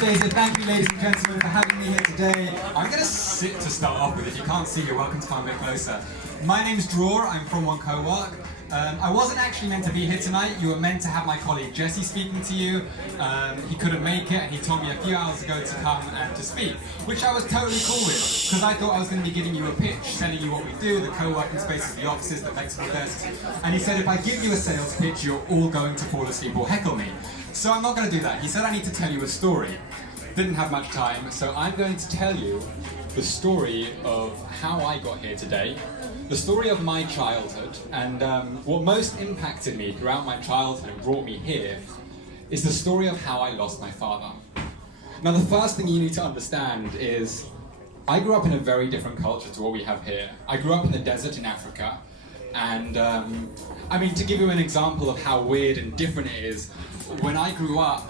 Anastasia, thank you ladies and gentlemen for having me here today. I'm going to sit to start off with. If you can't see, you're welcome to come a bit closer. My name's Draw, I'm from OneCoWork. I wasn't actually meant to be here tonight. You were meant to have my colleague Jesse speaking to you. He couldn't make it and he told me a few hours ago to come and to speak, which I was totally cool with, because I thought I was going to be giving you a pitch, telling you what we do, the co-working spaces, the offices, the flexible desks, and he said if I give you a sales pitch, you're all going to fall asleep or heckle me. So I'm not going to do that. He said I need to tell you a story. Didn't have much time, so I'm going to tell you the story of how I got here today, the story of my childhood, and what most impacted me throughout my childhood and brought me here is the story of how I lost my father. Now, the first thing you need to understand is I grew up in a very different culture to what we have here. I grew up in the desert in Africa, and I mean, to give you an example of how weird and different it is, when I grew up,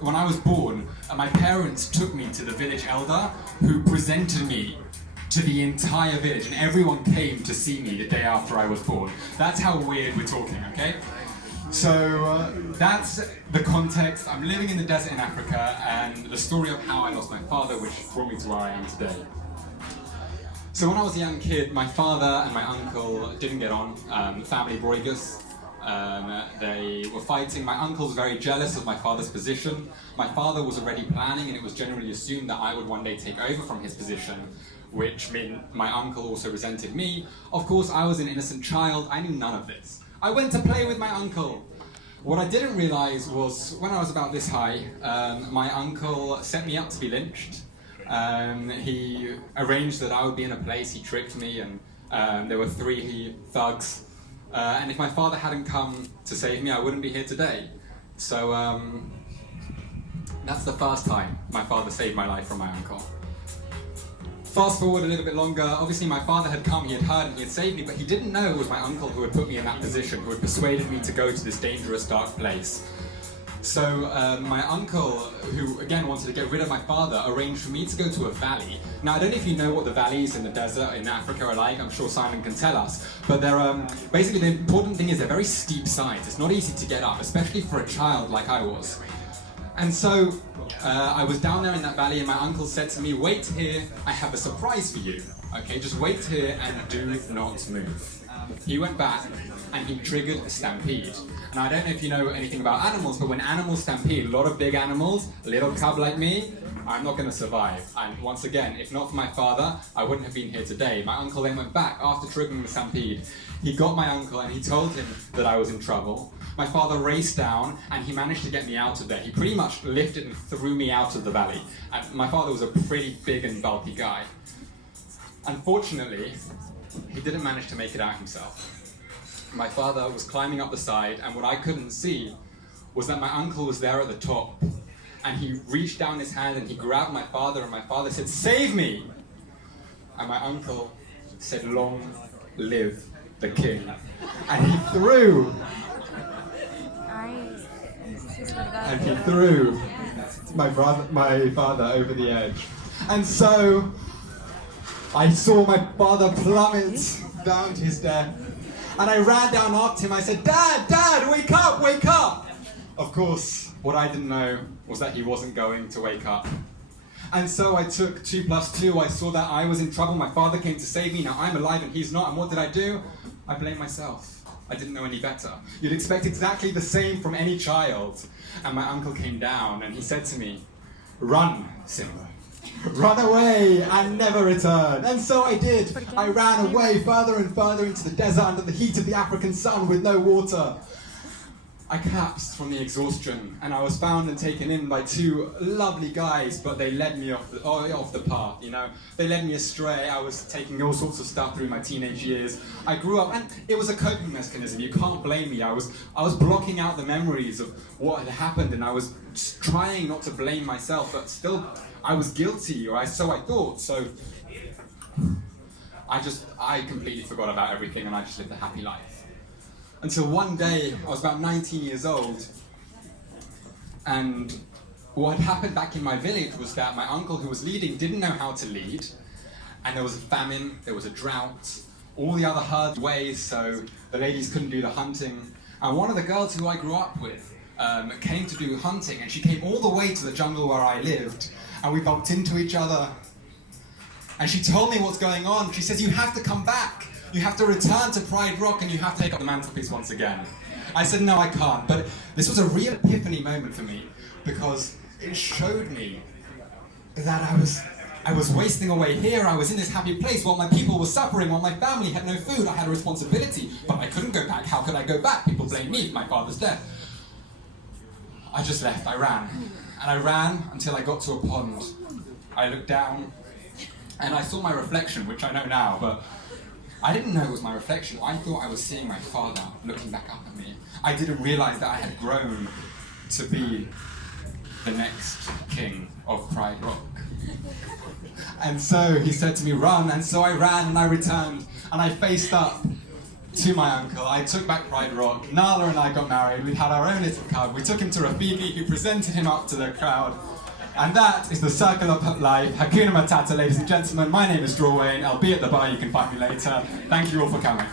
when I was born, my parents took me to the village elder who presented me to the entire village, and everyone came to see me the day after I was born. That's how weird we're talking, okay? So that's the context. I'm living in the desert in Africa, and the story of how I lost my father, which brought me to where I am today. So when I was a young kid, my father and my uncle didn't get on, family broigas. They were fighting. My uncle was very jealous of my father's position. My father was already planning, and it was generally assumed that I would one day take over from his position, which meant my uncle also resented me. Of course, I was an innocent child. I knew none of this. I went to play with my uncle. What I didn't realize was, when I was about this high, my uncle set me up to be lynched. He arranged that I would be in a place. He tricked me, and there were 3 thugs. And if my father hadn't come to save me, I wouldn't be here today. So that's the first time my father saved my life from my uncle. Fast forward a little bit longer, obviously my father had come, he had heard, and he had saved me, but he didn't know it was my uncle who had put me in that position, who had persuaded me to go to this dangerous, dark place. So my uncle, who again wanted to get rid of my father, arranged for me to go to a valley. Now, I don't know if you know what the valleys in the desert in Africa are like. I'm sure Simon can tell us. But they're basically, the important thing is they're very steep sides. It's not easy to get up, especially for a child like I was. And so I was down there in that valley, and my uncle said to me, "Wait here, I have a surprise for you. Okay, just wait here and do not move." He went back and he triggered a stampede. And I don't know if you know anything about animals, but when animals stampede, a lot of big animals, a little cub like me, I'm not going to survive. And once again, if not for my father, I wouldn't have been here today. My uncle then went back after triggering the stampede. He got my uncle and he told him that I was in trouble. My father raced down and he managed to get me out of there. He pretty much lifted and threw me out of the valley. And my father was a pretty big and bulky guy. Unfortunately, he didn't manage to make it out himself. My father was climbing up the side, and what I couldn't see was that my uncle was there at the top. And he reached down his hand and he grabbed my father, and my father said, "Save me!" And my uncle said, "Long live the king." And he threw my father over the edge. And so I saw my father plummet down to his death. And I ran down after him. I said, Dad, wake up, wake up!" Of course, what I didn't know was that he wasn't going to wake up. And so I took 2 + 2. I saw that I was in trouble. My father came to save me. Now I'm alive and he's not. And what did I do? I blamed myself. I didn't know any better. You'd expect exactly the same from any child. And my uncle came down and he said to me, "Run, Simba. Run away and never return." And so I did. I ran away further and further into the desert under the heat of the African sun with no water. I collapsed from the exhaustion, and I was found and taken in by 2 lovely guys, but they led me off the path, you know. They led me astray. I was taking all sorts of stuff through my teenage years. I grew up, and it was a coping mechanism. You can't blame me. I was blocking out the memories of what had happened, and I was trying not to blame myself, but still I was guilty, or so I thought. So I completely forgot about everything, and I just lived a happy life. Until one day, I was about 19 years old, and what had happened back in my village was that my uncle who was leading didn't know how to lead, and there was a famine, there was a drought, all the other herds away, so the ladies couldn't do the hunting. And one of the girls who I grew up with came to do hunting, and she came all the way to the jungle where I lived, and we bumped into each other. And she told me what's going on. She says, you have to come back. You have to return to Pride Rock, and you have to take up the mantelpiece once again. I said, no, I can't. But this was a real epiphany moment for me, because it showed me that I was wasting away here. I was in this happy place while my people were suffering, while my family had no food. I had a responsibility, but I couldn't go back. How could I go back? People blame me for my father's death. I just left. I ran. And I ran until I got to a pond. I looked down, and I saw my reflection, which I know now, but I didn't know it was my reflection. I thought I was seeing my father looking back up at me. I didn't realize that I had grown to be the next king of Pride Rock. And so he said to me, run, and so I ran and I returned and I faced up to my uncle. I took back Pride Rock. Nala and I got married. We had our own little cub. We took him to Rafiki, who presented him up to the crowd. And that is the circle of life. Hakuna Matata, ladies and gentlemen. My name is Drawwayne. I'll be at the bar. You can find me later. Thank you all for coming.